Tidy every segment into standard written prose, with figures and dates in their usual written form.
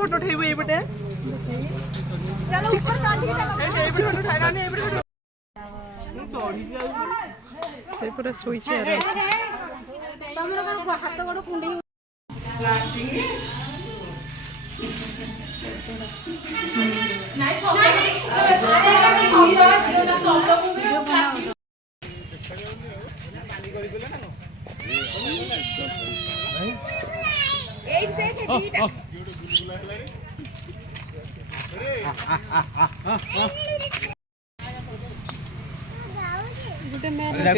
photo उठेबो ए बटे चलो ऊपर काटी ए फोटो उठाना ने ए बटे चढ़ी जाऊ से पूरा सोई छे तमरा को हाथ गोड़ कुंडी नाइ सब अरे सोई रहा जियो ना सब वीडियो बनाओ पानी गली गेले ना एक देखे दीटा बुलबुला हला रे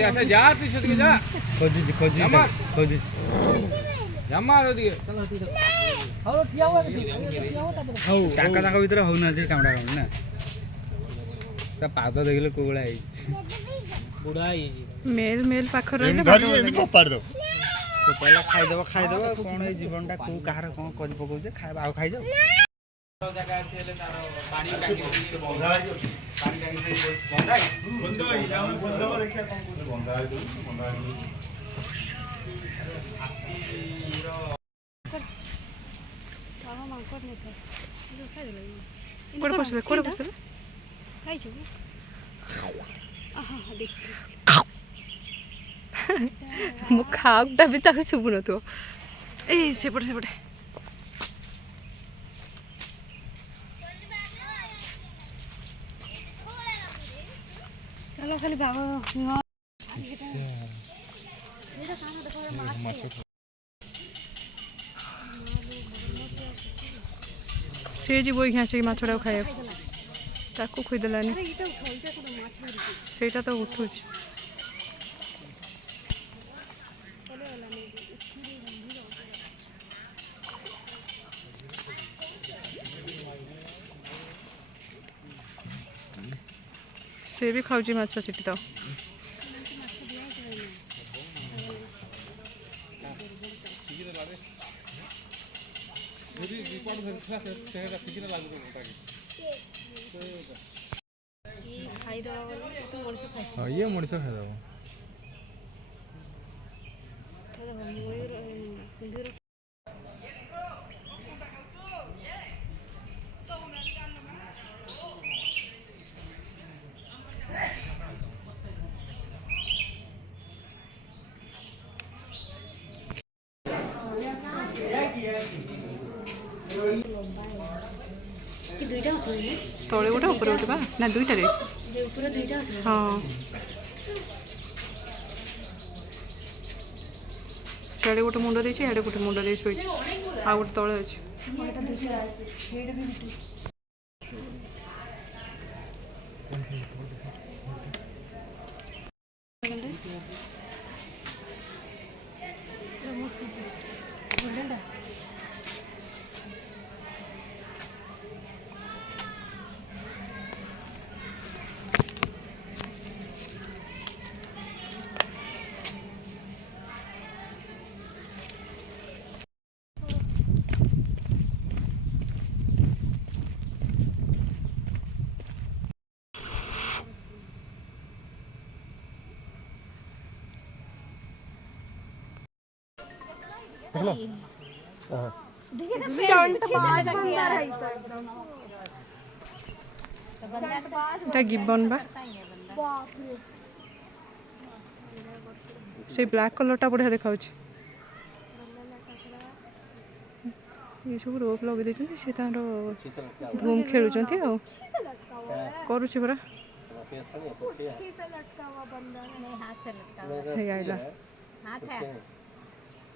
अच्छा जा तू छत के जा खोजी जमा रो दिए चलो ठीक है हां ठिया हुआ हां टाका टाका भीतर हो ना दे कामडा काम ना ता पाद देखले कोगळा है बुढ़ा है मेल मेल पाखर रहले भारी एनी कोपाड़ दो तो पहला खाई दबो कोन ए जीवनटा को कहार कोन करि पकौ जे खाइ आउ खाइ जाओ जगह আছে এলে তার পানি টাকি বন্ধা হই গো পানি টাকি বন্ধা হই যাও বন্ধা দেখিয়া কোন কোন বন্ধা হই हां मांकर नहीं था जो खाइ देले कोड़ पसले खाइ छु आहा देख मु खाउटा भी ताके सुबु न तो ए सेपटे चलो खाली बाबा से जी बोई घाचे माछड़ा खाए ताको खोई देलानी सेटा तो उठुछ से भी खाऊची माछ सेठी तो ये मଣିଷ ଖାଇଦବ तले गोटे ऊपर उठा ना दुईटा रे हाँ सियाड़े गोटे मुंड देछि आड़े गोटे मुंड दे शोइछि आ गोटे तळे अछि गिब्बन बा से ब्लैक कलर बढ़िया देखा ये सब रोप लगे देते से धूम खेलुं करुचे परा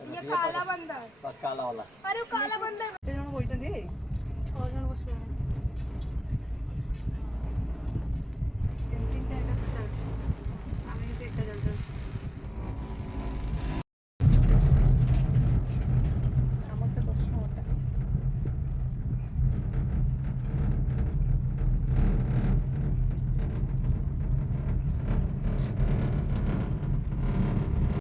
ये काला बंदर काला वाला अरे काला बंदर 6 जन बसबो